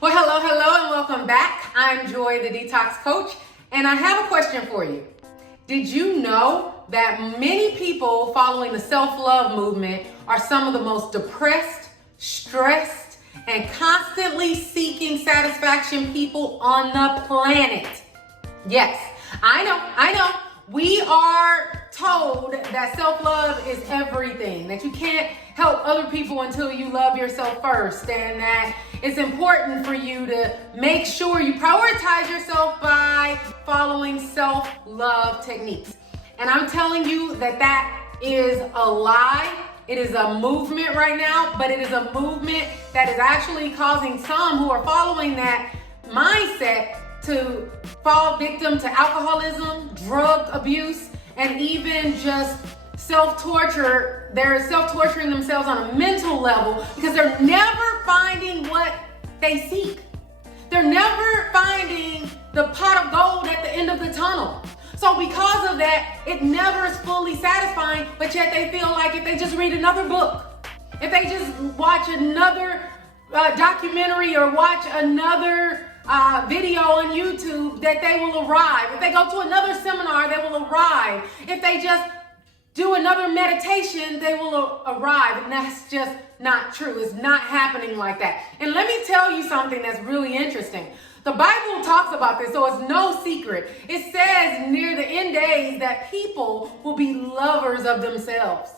Well, hello, and welcome back. I'm Joy, the Detox Coach, and I have a question for you. Did you know that many people following the self-love movement are some of the most depressed, stressed, and constantly seeking satisfaction people on the planet? Yes, I know. We are told that self-love is everything, that you can't help other people until you love yourself first, and that it's important for you to make sure you prioritize yourself by following self-love techniques. And I'm telling you that is a lie. It is a movement right now, but it is a movement that is actually causing some who are following that mindset to fall victim to alcoholism, drug abuse, and even just self-torture. They're self-torturing themselves on a mental level because they're never finding what they seek. They're never finding the pot of gold at the end of the tunnel. So because of that, it never is fully satisfying, but yet they feel like if they just read another book, if they just watch another documentary or watch another video on YouTube, that they will arrive. If they go to another seminar, they will arrive. If they just do another meditation, they will arrive. And that's just not true. It's not happening like that. And let me tell you something that's really interesting. The Bible talks about this, so it's no secret. It says near the end days that people will be lovers of themselves.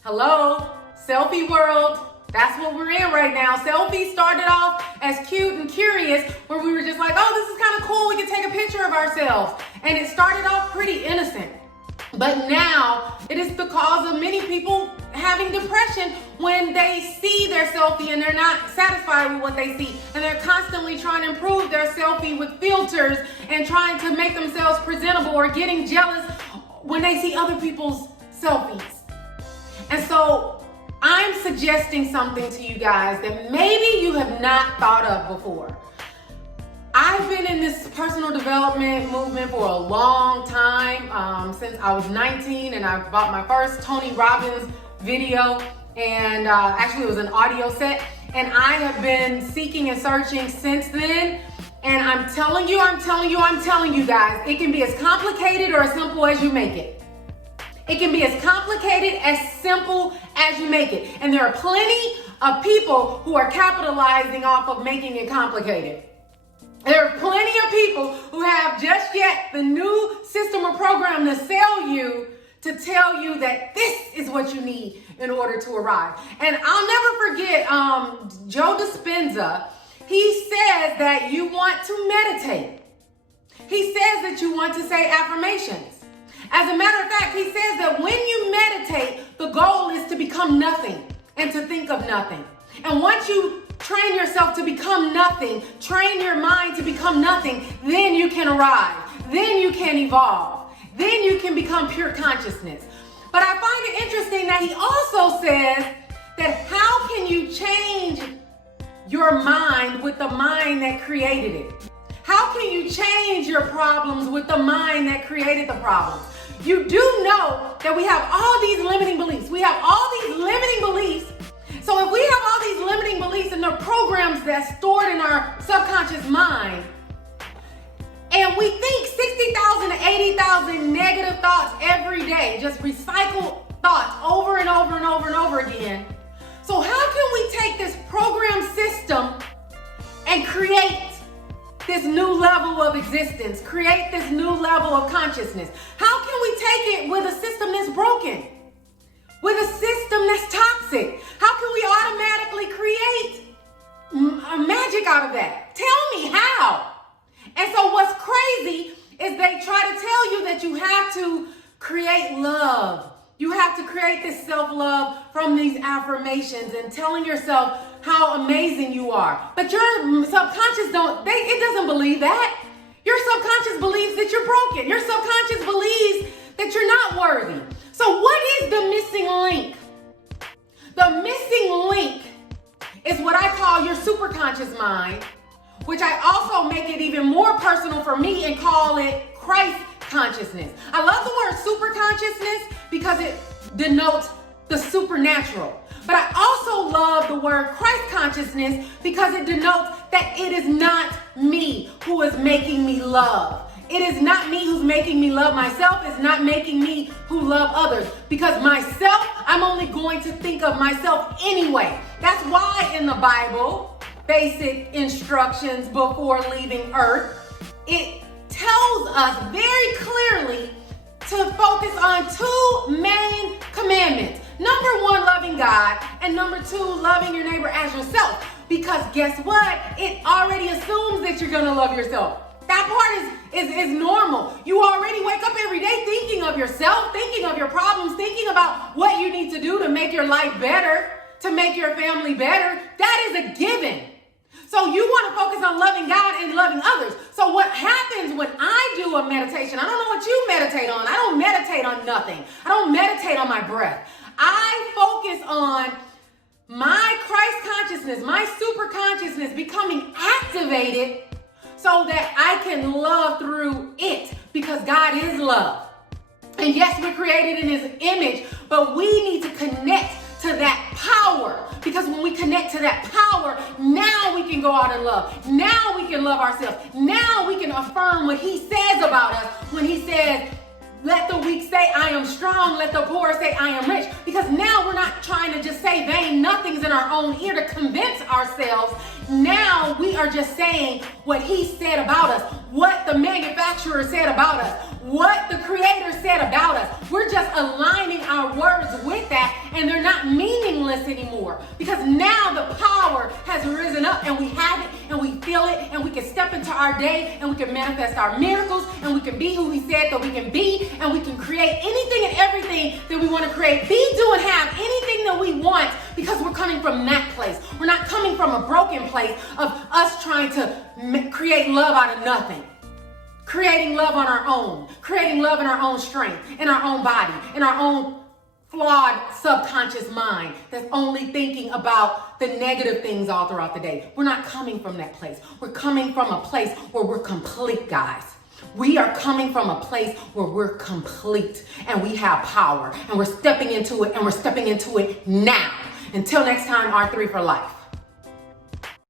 Hello, selfie world. That's what we're in right now. Selfies started off as cute and curious, where we were just like, oh, this is kind of cool. We can take a picture of ourselves. And it started off pretty innocent. But now it is the cause of many people having depression when they see their selfie and they're not satisfied with what they see. And they're constantly trying to improve their selfie with filters and trying to make themselves presentable, or getting jealous when they see other people's selfies. And so I'm suggesting something to you guys that maybe you have not thought of before. I've been in this personal development movement for a long time, since I was 19, and I bought my first Tony Robbins video, and actually it was an audio set, and I have been seeking and searching since then. And I'm telling you guys, it can be as complicated or as simple as you make it. It can be as complicated as simple as you make it. And there are plenty of people who are capitalizing off of making it complicated. There are plenty of people who have just yet the new system or program to sell you, to tell you that this is what you need in order to arrive. And I'll never forget Joe Dispenza. He says that you want to meditate. He says that you want to say affirmations. As a matter of fact, he says that when you meditate, the goal is to become nothing and to think of nothing. And once you train yourself to become nothing, train your mind to become nothing, then you can arrive. Then you can evolve. Then you can become pure consciousness. But I find it interesting that he also says that how can you change your mind with the mind that created it? How can you change your problems with the mind that created the problems? You do know that we have all these limiting beliefs. We have all these limiting beliefs. So if we have all these limiting beliefs and the programs that's stored in our subconscious mind, and we think 60,000 to 80,000 negative thoughts every day, just recycle thoughts over and over and over and over again. So how can we take this program system and create this new level of existence, create this new level of consciousness? How can we take it with a system that's broken, with a system that's toxic? How can we automatically create magic out of that? Tell me how. And so what's crazy is they try to tell you that you have to create love. You have to create this self-love from these affirmations and telling yourself how amazing you are. But your subconscious it doesn't believe that. Your subconscious believes that you're broken. Your subconscious believes that you're not worthy. So what is the missing link? The missing link is what I call your superconscious mind, which I also make it even more personal for me and call it Christ consciousness. I love the word super consciousness because it denotes the supernatural. But I also love the word Christ consciousness because it denotes that it is not me who is making me love. It is not me who's making me love myself. It's not making me who love others. Because myself, I'm only going to think of myself anyway. That's why in the Bible, basic instructions before leaving earth, it tells us very clearly to focus on two main commandments. Number one, loving God, and number two, loving your neighbor as yourself. Because guess what? It already assumes that you're gonna love yourself. That part is normal. You already wake up every day thinking of yourself, thinking of your problems, thinking about what you need to do to make your life better, to make your family better. That is a given. So you want to focus on loving God and loving others. So what happens when I do a meditation? I don't know what you meditate on. I don't meditate on nothing. I don't meditate on my breath. I focus on my Christ consciousness, my super consciousness becoming activated so that I can love through it, because God is love. And yes, we're created in his image, but we need to connect to that power, because when we connect to that power, now we can go out and love. Now we can love ourselves. Now we can affirm what he says about us when he says, let the weak say, I am strong. Let the poor say, I am rich. Because now we're not trying to just say vain nothings in our own ear to convince ourselves. Now we are just saying what he said about us, what the manufacturer said about us, what the creator said about us. We're just aligning our words with that, and they're not meaningless anymore, because now the power has risen up and we have it and we feel it, and we can step into our day and we can manifest our miracles, and we can be who he said that we can be, and we can create anything and everything that we want to create, be, do, and have anything that we want, because we're coming from that place. We're not coming from a broken place of us trying to create love out of nothing. Creating love on our own, creating love in our own strength, in our own body, in our own flawed subconscious mind that's only thinking about the negative things all throughout the day. We're not coming from that place. We're coming from a place where we're complete, guys. We are coming from a place where we're complete and we have power, and we're stepping into it, and we're stepping into it now. Until next time, R3 for life.